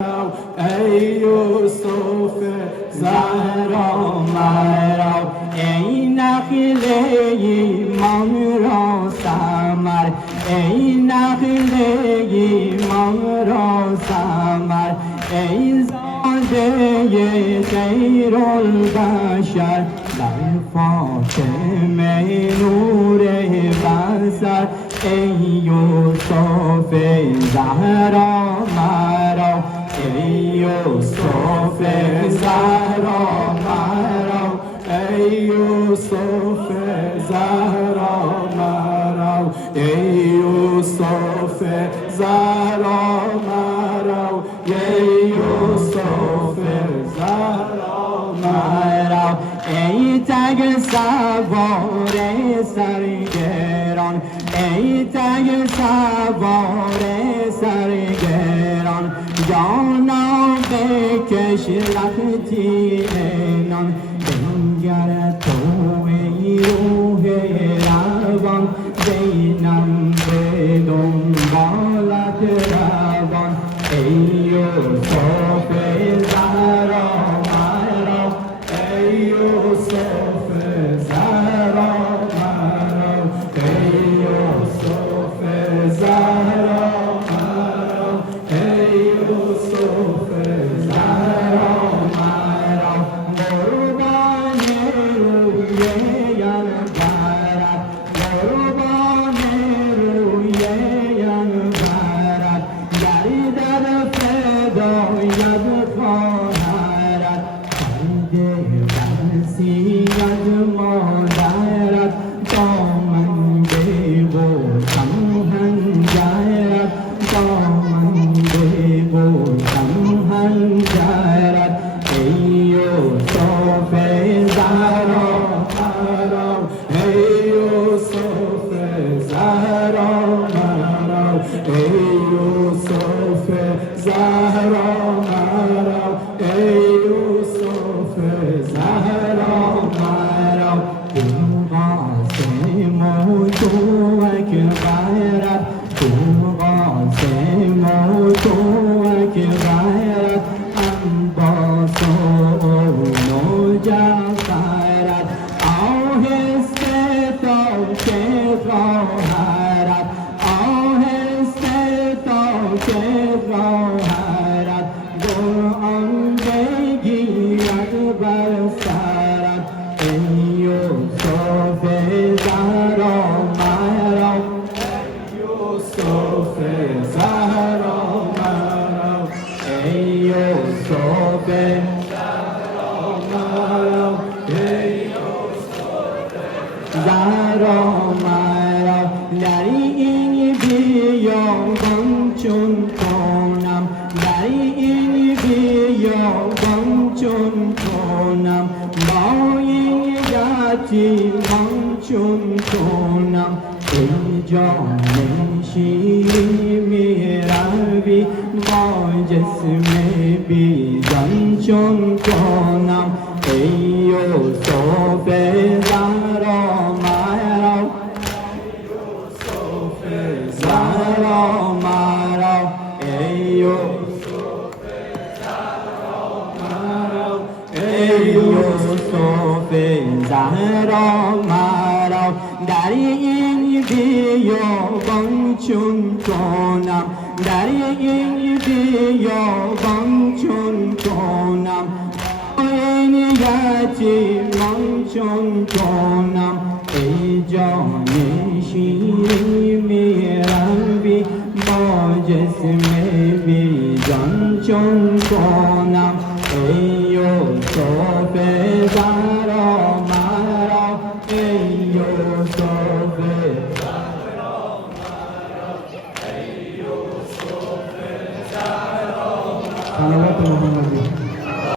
ای یوسف زهرا مرا ای نخل ایمان را ثمر ای نخل ایمان را ثمر ای زاده خیر البشر در فاطمه نور بصر ای یوسف زهرا مرا ای یوسف زهرا مرا ای یوسف زهرا مرا ای یوسف زهرا مرا ای یوسف زهرا مرا ای تگ سوار سرگران ای تگ سوار سرگران جانا بکش رختی اینان بنگر تو ای روح روان بینم به دنبالت روان ای یوسف زهرا مرا ای یوسف زهرا مرا ای یوسف زهرا مرا ای یوسف زهرا مرا قربان روی انورت قربان روی انورت گردد فدایت خواهرت خرید بسیت مادرت دامن ببوسم هنجرت دامن ببوسم هنجرت ای یوسف زهرا مرا ای یوسف زهرا مرا ای یوسف زهرا مرا ای یوسف زهرا مرا تو قاسم و تو اکبرت تو قاسم و تو اکبرت عباس و اون جعفرت آهسته تا که خواهرت آهسته تا که خواهرت قرآن بگیرد بر سرت ای یوسف زهرا مرا ای یوسف زهرا مرا ای یوسف زهرا مرا ای یوسف زهرا مرا در این بیابان چون کنم در این بیابان چون کنم با این یتیمان چون کنم ای جان شیرین می روی با جسم بیجان چون کنم ای یوسف زهرا مرا یوسف زهرا مرا ای یوسف زهرا مرا ای یوسف زهرا مرا در این بیابان چون کنم در این بیابان چون کنم این یتیمان چون کنم ای جان شیرین می روی با جسم بیجان چون کنم ای